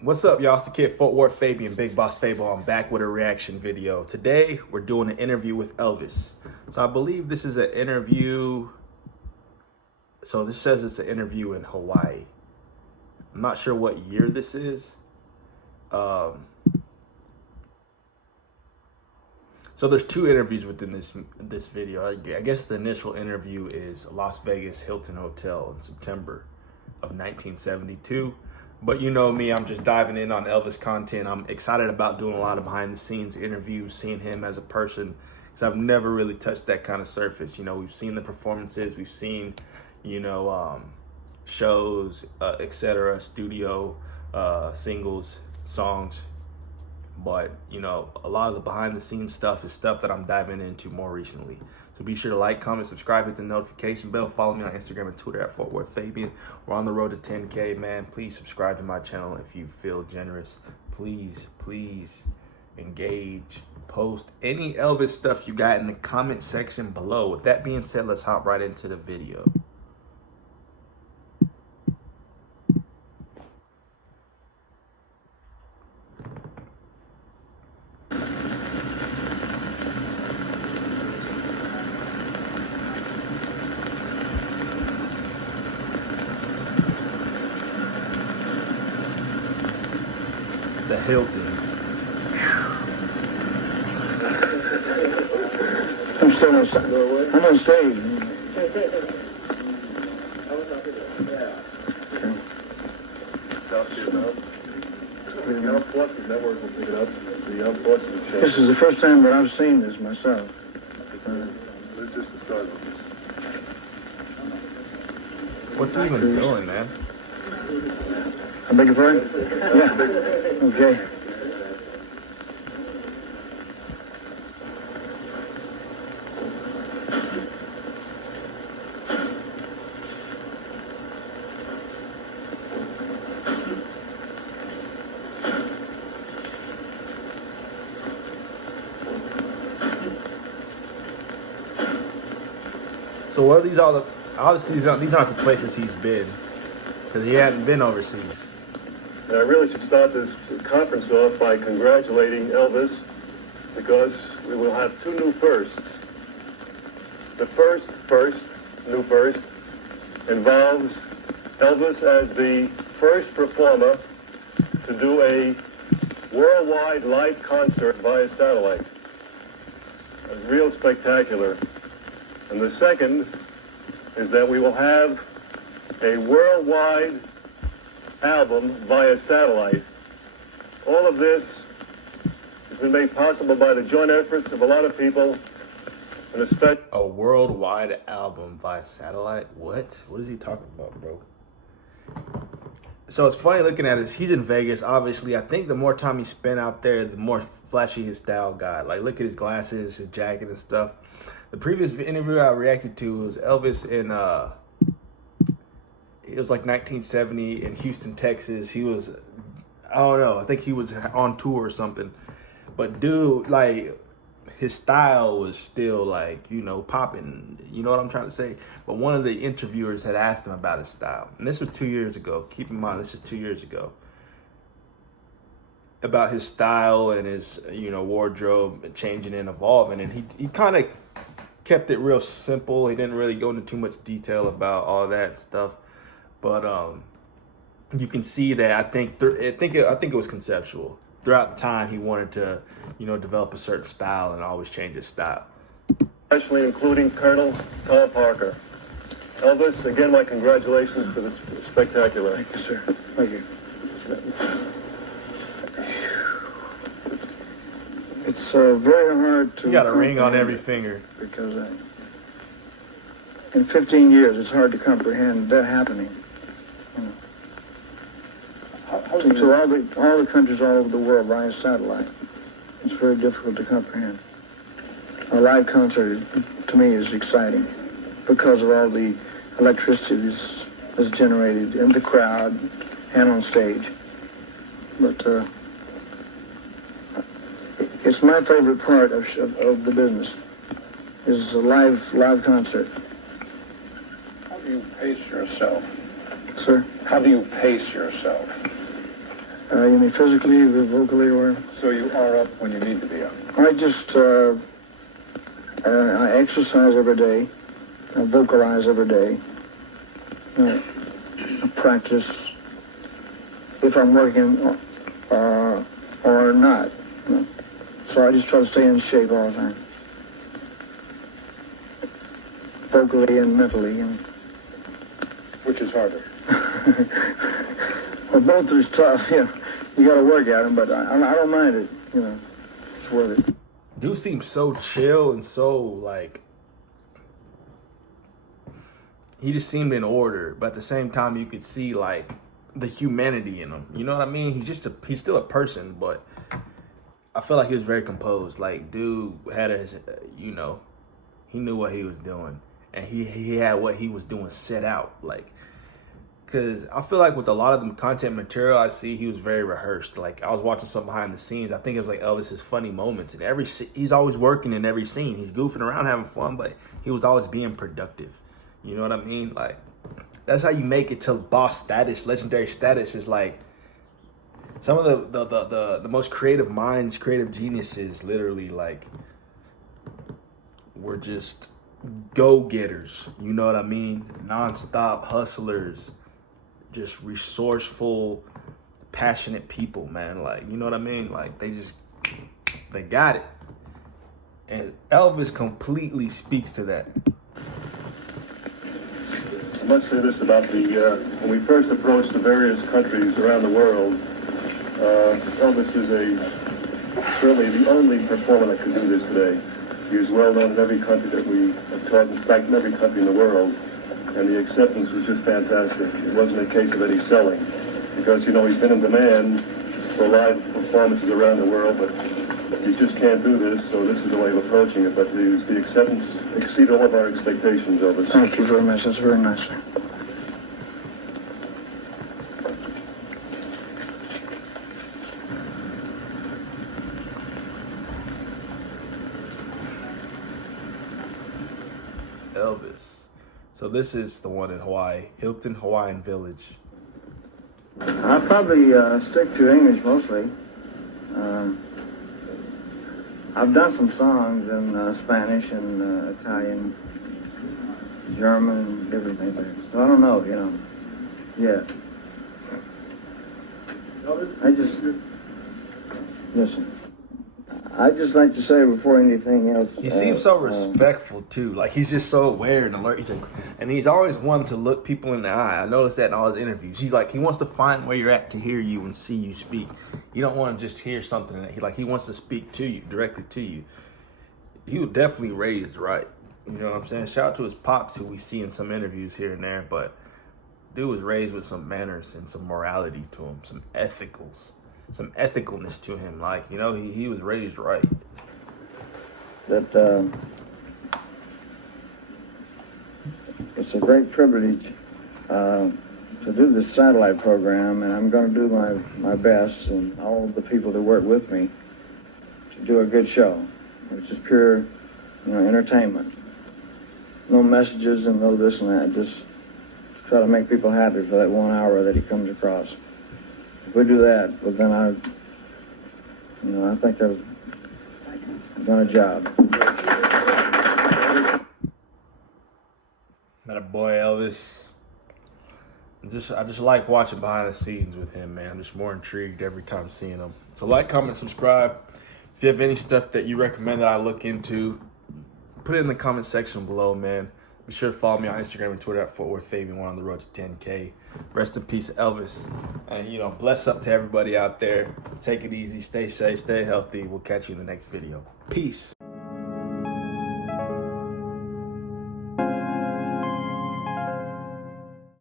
What's up, y'all? It's the kid Fort Worth Fabian, Big Boss Fable. I'm back with a reaction video. Today, we're doing an interview with Elvis. So I believe this is an interview. So this says it's an interview in Hawaii. I'm not sure what year this is. So there's two interviews within this video. I guess the initial interview is Las Vegas Hilton Hotel in September of 1972. But you know me, I'm just diving in on Elvis content. I'm excited about doing a lot of behind the scenes interviews, seeing him as a person, because I've never really touched that kind of surface. You know, we've seen the performances, we've seen, shows, etc., studio, singles, songs. But, you know, a lot of the behind the scenes stuff is stuff that I'm diving into more recently. So be sure to like, comment, subscribe, hit the notification bell. Follow me on Instagram and Twitter at Fort Worth Fabian. We're on the road to 10K, man. Please subscribe to my channel if you feel generous. Please engage. Post any Elvis stuff you got in the comment section below. With that being said, let's hop right into the video. The Hilton. I'm still on stage. I'm on stage. This is the first time that I've seen this myself. What's he even doing, man? I beg your pardon? Yeah. Okay. So what are these all the, obviously these aren't the places he's been, because he hadn't been overseas. And I really should start this conference off by congratulating Elvis, because we will have two new firsts. The new first, involves Elvis as the first performer to do a worldwide live concert via satellite. Real spectacular. And the second is that we will have a worldwide album via satellite. All of this has been made possible by the joint efforts of a lot of people, and especially A worldwide album via satellite? What? What is he talking about, bro? So it's funny looking at it. He's in Vegas, obviously. I think the more time he spent out there, the more flashy his style got. Like, look at his glasses, his jacket and stuff. The previous interview I reacted to was Elvis in, it was like 1970 in Houston, Texas. He was, I don't know, I think he was on tour or something. But dude, like, his style was still like, popping. You know what I'm trying to say? But one of the interviewers had asked him about his style. And this was 2 years ago. Keep in mind, this is 2 years ago. About his style and his, wardrobe changing and evolving. And he kind of kept it real simple. He didn't really go into too much detail about all that stuff. But you can see that I think it was conceptual. Throughout the time, he wanted to, develop a certain style and always change his style. especially including Colonel Tom Parker. Elvis, again, my congratulations for this spectacular. Thank you, sir. Thank you. It's very hard to... You got a ring on every finger. Because in 15 years, it's hard to comprehend that happening. To all the countries all over the world via satellite. It's very difficult to comprehend. A live concert, to me, is exciting because of all the electricity that's generated in the crowd and on stage. But it's my favorite part of the business, is a live concert. How do you pace yourself? Sir? How do you pace yourself? You mean physically, vocally, or? So you are up when you need to be up? I just, I exercise every day. I vocalize every day. I practice if I'm working or not. So I just try to stay in shape all the time. Vocally and mentally. Which is harder? Well, both are tough, You got to work at them, but I don't mind it, It's worth it. Dude seems so chill and so, like, he just seemed in order, but at the same time you could see, like, the humanity in him. You know what I mean? He's still a person, but I feel like he was very composed. Like, dude had his, he knew what he was doing, and he had what he was doing set out, like. Because I feel like with a lot of the content material I see, he was very rehearsed. Like, I was watching some behind the scenes. I think it was like Elvis's funny moments. And he's always working in every scene. He's goofing around, having fun, but he was always being productive. You know what I mean? Like, that's how you make it to boss status, legendary status. Is like some of the most creative minds, creative geniuses, literally, like, were just go-getters. You know what I mean? Non-stop hustlers. Just resourceful, passionate people, man. Like, you know what I mean? Like, they got it. And Elvis completely speaks to that. I must say this about when we first approached the various countries around the world, Elvis is certainly the only performer that can do this today. He is well known in every country that we have taught, in fact, in every country in the world. And the acceptance was just fantastic. It wasn't a case of any selling, because, he's been in demand for live performances around the world, but you just can't do this, so this is the way of approaching it. But the acceptance exceeded all of our expectations, Elvis. Thank you very much. That's very nice. Elvis. So this is the one in Hawaii, Hilton Hawaiian Village. I'll probably stick to English mostly. I've done some songs in Spanish and Italian, German, different things. So I don't know, Yeah. Listen. I'd just like to say before anything else. He seems so respectful too. Like, he's just so aware and alert. He's always one to look people in the eye. I noticed that in all his interviews. He wants to find where you're at to hear you and see you speak. You don't want to just hear something that he wants to speak to you, directly to you. He was definitely raised right. You know what I'm saying? Shout out to his pops, who we see in some interviews here and there, but dude was raised with some manners and some morality to him, some ethicalness to him. Like, he was raised right. That it's a great privilege to do this satellite program, and I'm going to do my best, and all of the people that work with me, to do a good show, which is pure, entertainment. No messages and no this and that. Just try to make people happy for that 1 hour that he comes across. If we do that, well, then I think I've done a job. That boy Elvis. I just like watching behind the scenes with him, man. I'm just more intrigued every time seeing him. So like, comment, subscribe. If you have any stuff that you recommend that I look into, put it in the comment section below, man. Be sure to follow me on Instagram and Twitter at FootwearFabian. We're on the road to 10K. Rest in peace, Elvis. And, bless up to everybody out there. Take it easy. Stay safe. Stay healthy. We'll catch you in the next video. Peace.